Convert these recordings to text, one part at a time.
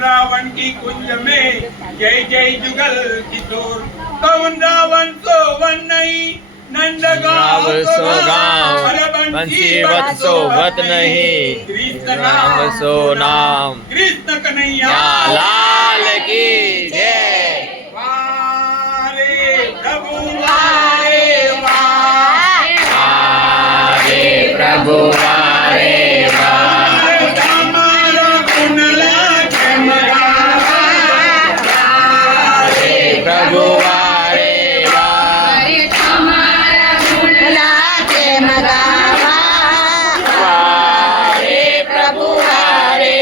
वृंदावन की कुंज में जय जय जुगल किशोर कौन रावण सोवन नहीं नंद गाँव सो गाँव बंसी वत सो वत नहीं कृष्ण राम सो नाम कृष्ण कन्हैया लाल की जय। वारे प्रभु वारे वारे प्रभु वारे हमारा कुंडला वारे प्रभु वारे वारे प्रभु वारे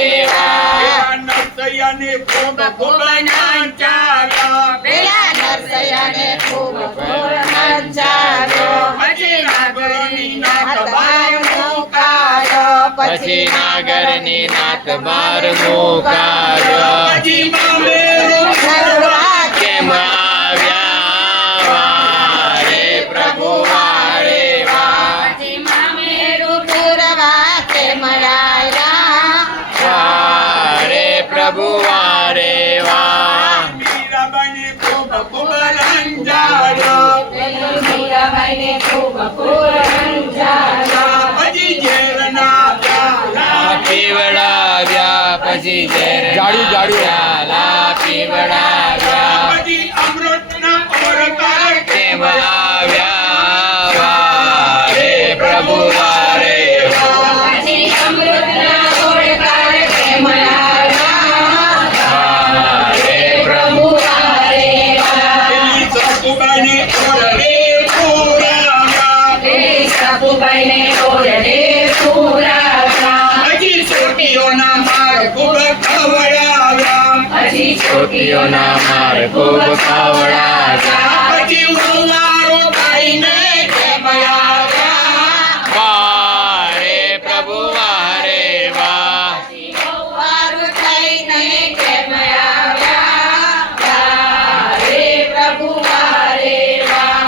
नरसैयाने खूब खूब नाचाव्या પેલા નરસૈયાને ખૂબ ખૂબ નચાવ્યો પછી નાગરની નાથ બાર મુકાયો પછી નાગરની નાથ બાર મુકાયો પછી મામેરો કરવા કેમ આવ્યા વારે પ્રભુ વારે મામેરું પૂરવા કે મળાયા વારે પ્રભુ વારે મીરાબાઈને ખૂબ ખૂબ રંજાવ્યો મીરાબાઈને ખૂબ ખૂબ રંજાવ્યો પછી ઝેરના પ્યાલા પીવડાવ્યા પછી જાડ્યું પીવડાવ્યા પછી અમૃતના ઓરકાર કેમ આવ્યા વારે પ્રભુ વારે પછી અમૃતના ઓળકાર કે મળાયા વારે પ્રભુ વારે પેલી સસુબાઈને ઓરડે પૂરાવ્યા સબુબાઈને ઓરડે પૂરાવ્યા પછી છોટીઓના માર ખૂબ ખવડાવ્યા પછી છોકરીઓના માર ખૂબ ખવડાવ્યા પછી ઉલ્લારો ગાઈને કેમ આવ્યા વારે પ્રભુ વારે વારું થઈને કેમ આવ્યા વારે પ્રભુ વારે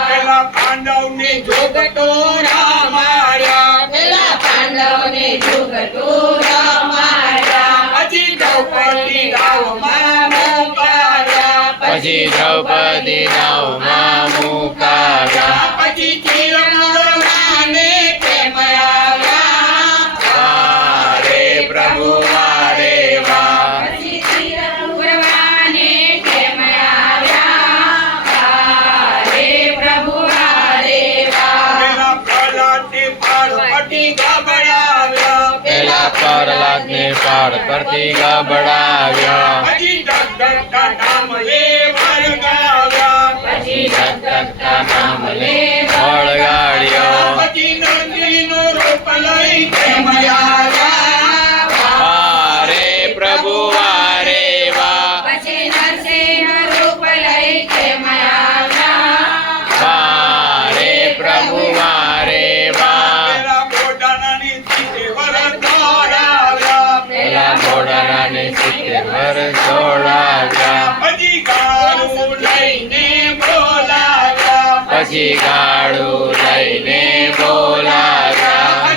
પેલા પાંડવને જોગતો રામાર્યા પેલા પાંડવને જુગતું રમાડ્યા પછી દ્રૌપદી રાવમાં મુકાવ્યા પછી દ્રૌપદી નાવમાં મુકાવ્યા પછી ચિરમુરવાને કેમ આવ્યા વારે પ્રભુ વારે પછી તિરુપુરવાને કેમ આવ્યા વારે પ્રભુ વારે પેલા પ્રહલાદને પાર્વતી ગબડાવ્યા પેલા પ્રહલાદને પાડ પરથી ગબડાવ્યા પછી દગદગતા નામ લે વરગાવ્યા પછી જગતના નામ લે વળગાડ્યો પછી નંદીનો રૂપ લઈ કેમ આવ્યા વારે પ્રભુ વારે પછી નરસિંહ રૂપ લઈ કેમ આવ્યા વારે પ્રભુ વારે પેલા બોડાનાની સીધે વર દોડાવ્યા પેલા ઘોડાને 70 વર્ષ દોડાવ્યા પછી ગાળું લઈને બોલાવ્યા પછી ગાડું લઈને બોલાવ્યા